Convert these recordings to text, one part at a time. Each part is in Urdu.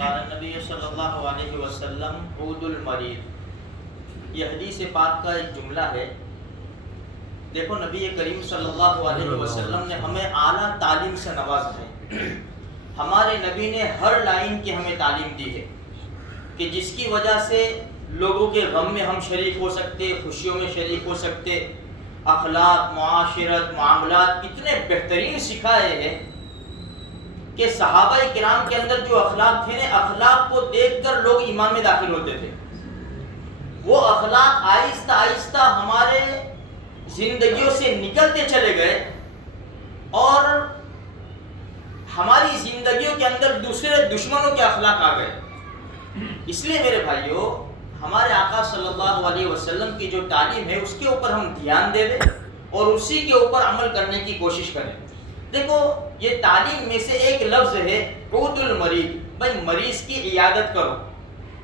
قال النبی صلی اللہ علیہ وسلم عود المرید، یہ حدیث پاک کا ایک جملہ ہے۔ دیکھو نبی کریم صلی اللہ علیہ وسلم نے ہمیں اعلیٰ تعلیم سے نوازا ہے۔ ہمارے نبی نے ہر لائن کی ہمیں تعلیم دی ہے کہ جس کی وجہ سے لوگوں کے غم میں ہم شریک ہو سکتے، خوشیوں میں شریک ہو سکتے۔ اخلاق، معاشرت، معاملات اتنے بہترین سکھائے ہیں کہ صحابہ کرام کے اندر جو اخلاق تھے نا، اخلاق کو دیکھ کر لوگ ایمان میں داخل ہوتے تھے۔ وہ اخلاق آہستہ آہستہ ہمارے زندگیوں سے نکلتے چلے گئے اور ہماری زندگیوں کے اندر دوسرے دشمنوں کے اخلاق آ گئے۔ اس لیے میرے بھائیوں، ہمارے آقا صلی اللہ علیہ وسلم کی جو تعلیم ہے اس کے اوپر ہم دھیان دے دیں اور اسی کے اوپر عمل کرنے کی کوشش کریں۔ دیکھو یہ تعلیم میں سے ایک لفظ ہے عود المرید، بھائی مریض کی عیادت کرو،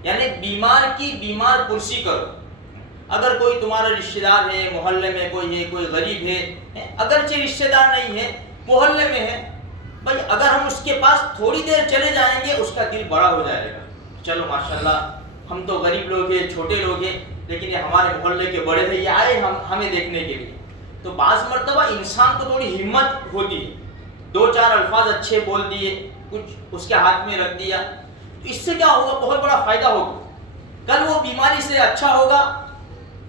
یعنی بیمار کی بیمار پرسی کرو۔ اگر کوئی تمہارا رشتہ دار ہے، محلے میں کوئی ہے، کوئی غریب ہے، اگرچہ رشتہ دار نہیں ہے، محلے میں ہے، بھائی اگر ہم اس کے پاس تھوڑی دیر چلے جائیں گے اس کا دل بڑا ہو جائے گا۔ چلو ماشاءاللہ ہم تو غریب لوگ ہیں، چھوٹے لوگ ہیں، لیکن یہ ہمارے محلے کے بڑے ہیں، یہ آئے ہمیں دیکھنے کے لیے۔ تو بعض مرتبہ انسان کو تھوڑی ہمت ہوتی ہے، دو چار الفاظ اچھے بول دیے، کچھ اس کے ہاتھ میں رکھ دیا، تو اس سے کیا ہوگا؟ بہت بڑا فائدہ ہوگا۔ کل وہ بیماری سے اچھا ہوگا،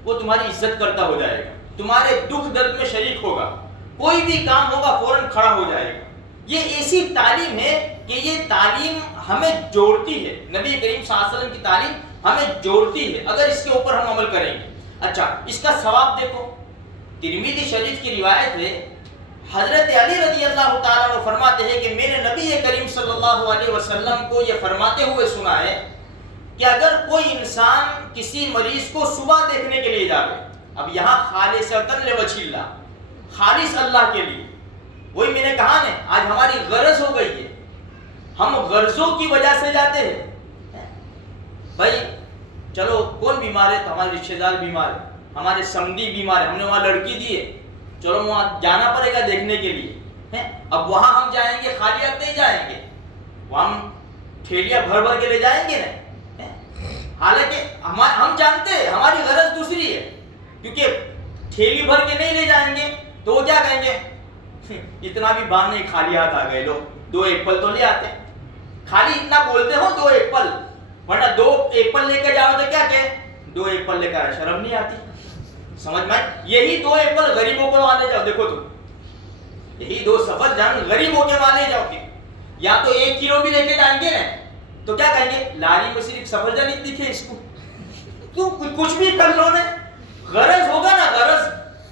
وہ تمہاری عزت کرتا ہو جائے گا، تمہارے دکھ درد میں شریک ہوگا، کوئی بھی کام ہوگا فوراً کھڑا ہو جائے گا۔ یہ ایسی تعلیم ہے کہ یہ تعلیم ہمیں جوڑتی ہے، نبی کریم صلی اللہ علیہ وسلم کی تعلیم ہمیں جوڑتی ہے اگر اس کے اوپر ہم عمل کریں گے۔ اچھا، اس کا ثواب دیکھو، ترمذی شریف کی روایت ہے، حضرت علی رضی اللہ تعالیٰ عنہ فرماتے ہیں کہ میں نے نبی کریم صلی اللہ علیہ وسلم کو یہ فرماتے ہوئے سنا ہے کہ اگر کوئی انسان کسی مریض کو صبح دیکھنے کے لیے جائے، اب یہاں خالصۃ لوجہ اللہ، خالص اللہ کے لیے، وہی میں نے کہا نا آج ہماری غرض ہو گئی ہے، ہم غرضوں کی وجہ سے جاتے ہیں۔ بھائی چلو کون بیمار ہے؟ تو ہمارے رشتہ دار بیمار ہے، ہمارے سمدھی بیمار ہے، ہم نے وہاں لڑکی دی ہے، چلو وہاں جانا پڑے گا دیکھنے کے لیے۔ اب وہاں ہم جائیں گے خالی ہاتھ نہیں جائیں گے، وہاں ہم تھیلیاں بھر بھر کے لے جائیں گے نا۔ حالانکہ ہم جانتے ہیں ہماری غرض دوسری ہے، کیونکہ تھیلی بھر کے نہیں لے جائیں گے تو وہ کیا کہیں گے؟ اتنا بھی بان نہیں، خالی ہاتھ آ گئے لوگ، 2 ایپل تو لے آتے، خالی اتنا بولتے ہو 2 ایپل، ورنہ 2 ایپل لے کے جاؤ تو کیا کہ 2 ایپل لے کر شرم نہیں آتی؟ سمجھ میں؟ یہی 2 ایپل غریبوں کو وہاں لے جاؤ، دیکھو تم یہی 2 سفر جان غریبوں کے وہاں لے جاؤ گے، یا تو 1 کلو بھی لے کے جائیں گے نا تو کیا کہیں گے؟ لاری میں صرف سفر جان اتنی تھی اس کو، تو کچھ بھی کر لو نا، غرض ہوگا نا، غرض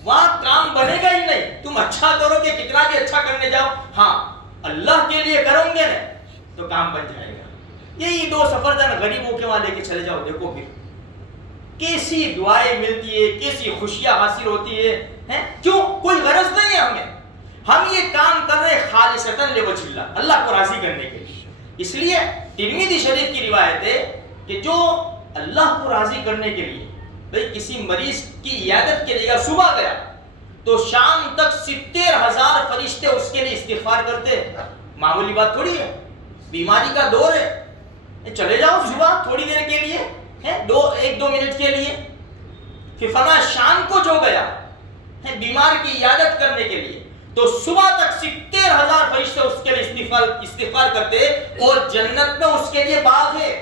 وہاں کام بنے گا ہی نہیں۔ تم اچھا کرو کہ کتنا بھی اچھا کرنے جاؤ، ہاں اللہ کے لیے کرو گے نا تو کام بن جائے گا۔ یہی 2 سفر جان غریبوں کے وہاں لے کے چلے جاؤ، دیکھو پھر کیسی دعائیں ملتی ہے، کیسی خوشیاں حاصل ہوتی ہے۔ کیوں؟ کوئی غرض نہیں ہے ہمیں، ہم یہ کام کر رہے خالصۃ لوجہ اللہ، اللہ کو راضی کرنے کے لیے۔ اس لیے ترمذی شریف کی روایت ہے کہ جو اللہ کو راضی کرنے کے لیے بھئی کسی مریض کی عیادت کے لیے صبح گیا تو شام تک 70,000 فرشتے اس کے لیے استغفار کرتے ہیں۔ معمولی بات تھوڑی ہے، بیماری کا دور ہے، چلے جاؤ صبح تھوڑی دیر کے لیے، 1-2 منٹ کے لیے، پھر فلاں شام کو جو گیا بیمار کی عیادت کرنے کے لیے تو صبح تک 70,000 فرشتے اس کے لیے استغفار کرتے، اور جنت میں اس کے لیے باغ ہے۔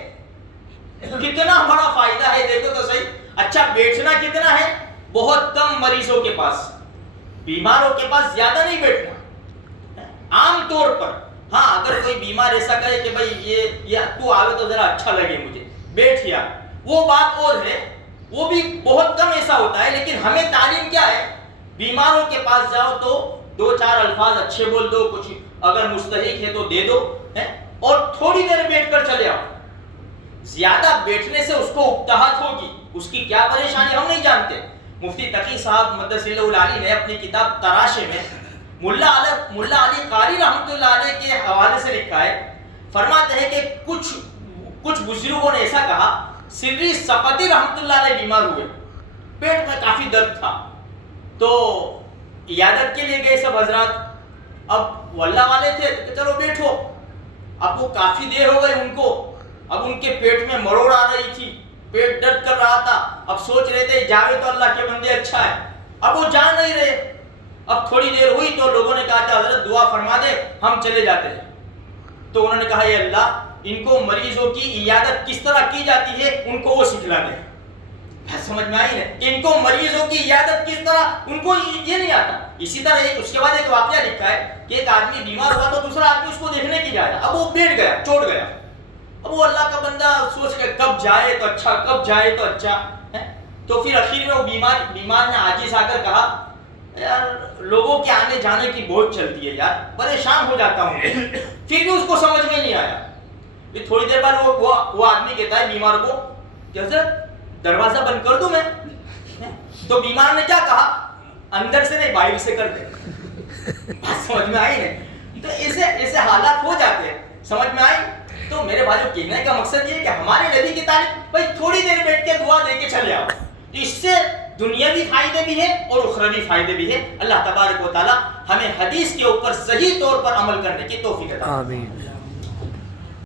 کتنا بڑا فائدہ ہے دیکھو تو صحیح۔ اچھا بیٹھنا کتنا ہے؟ بہت کم مریضوں کے پاس، بیماروں کے پاس زیادہ نہیں بیٹھنا، عام طور پر ہاں اگر کوئی بیمار ایسا کہے کہ بھائی یہ تو آوے تو ذرا اچھا لگے مجھے، بیٹھ یا وہ بات اور ہے، وہ بھی بہت کم ایسا ہوتا ہے۔ لیکن ہمیں تعلیم کیا ہے؟ بیماروں کے پاس جاؤ تو 2-4 الفاظ اچھے بول دو، کچھ اگر مستحق ہے تو دے دو، اور تھوڑی دیر بیٹھ کر چلے آؤ۔ زیادہ بیٹھنے سے اس کو اکتاہٹ ہوگی، اس کی کیا پریشانی ہم نہیں جانتے۔ مفتی تقی صاحب مدثر اللہ علی نے اپنی کتاب تراشے میں ملا علی قاری رحمۃ اللہ علیہ کے حوالے سے لکھا ہے، فرماتے ہیں کہ کچھ بزرگوں نے ایسا کہا، سری سقطی رحمۃ اللہ علیہ بیمار ہوئے، پیٹ میں کافی درد تھا، تو عیادت کے لیے گئے سب حضرات، اب واللہ والے تھے کہ چلو بیٹھو، اب وہ کافی دیر ہو گئی ان کو، اب ان کے پیٹ میں مروڑ آ رہی تھی, پیٹ درد کر رہا تھا. اب سوچ رہے تھے جاوے تو اللہ کے بندے اچھا ہے, اب وہ جا نہیں رہے. اب تھوڑی دیر ہوئی تو لوگوں نے کہا کہ حضرت دعا فرما دے, ہم چلے جاتے ہیں. تو انہوں نے کہا اے اللہ, ان کو مریضوں کی عیادت کس طرح کی جاتی ہے ان کو وہ سکھلا دے. سمجھ میں آئی ہے کہ ان کو مریضوں کی عیادت کس طرح, ان کو یہ نہیں آتا. اسی طرح اس کے بعد ایک واقعہ لکھا ہے کہ ایک آدمی بیمار ہوا تو دوسرا آدمی اس کو دیکھنے کی جائے, اب وہ بیٹھ گیا, چوٹ گیا. اب وہ اللہ کا بندہ سوچ کے کب جائے تو اچھا, کب جائے تو اچھا. تو پھر اخیر میں وہ بیمار نے عاجز آ کر کہا یار لوگوں کے آنے جانے کی بہت چلتی ہے یار, پریشان ہو جاتا ہوں. پھر بھی اس کو سمجھ میں نہیں آیا. پھر تھوڑی دیر بعد وہ آدمی کہتا ہے بیمار کو کہ حضرت دروازہ بند کر دوں میں؟ تو بیمار نے کیا کہا, اندر سے نہیں باہر سے کر دے. بات سمجھ میں آئی ہے؟ تو ایسے حالات ہو جاتے ہیں. سمجھ میں آئی؟ تو میرے بھائیوں کہنے کا مقصد یہ ہے کہ ہمارے نبی کی تعلیم بھائی تھوڑی دیر بیٹھ کے دعا دے کے چلے آؤ, اس سے دنیاوی فائدے بھی ہیں اور اخروی فائدے بھی ہیں. اللہ تبارک و تعالی ہمیں حدیث کے اوپر صحیح طور پر عمل کرنے کی توفیق عطا فرمائے. آمین.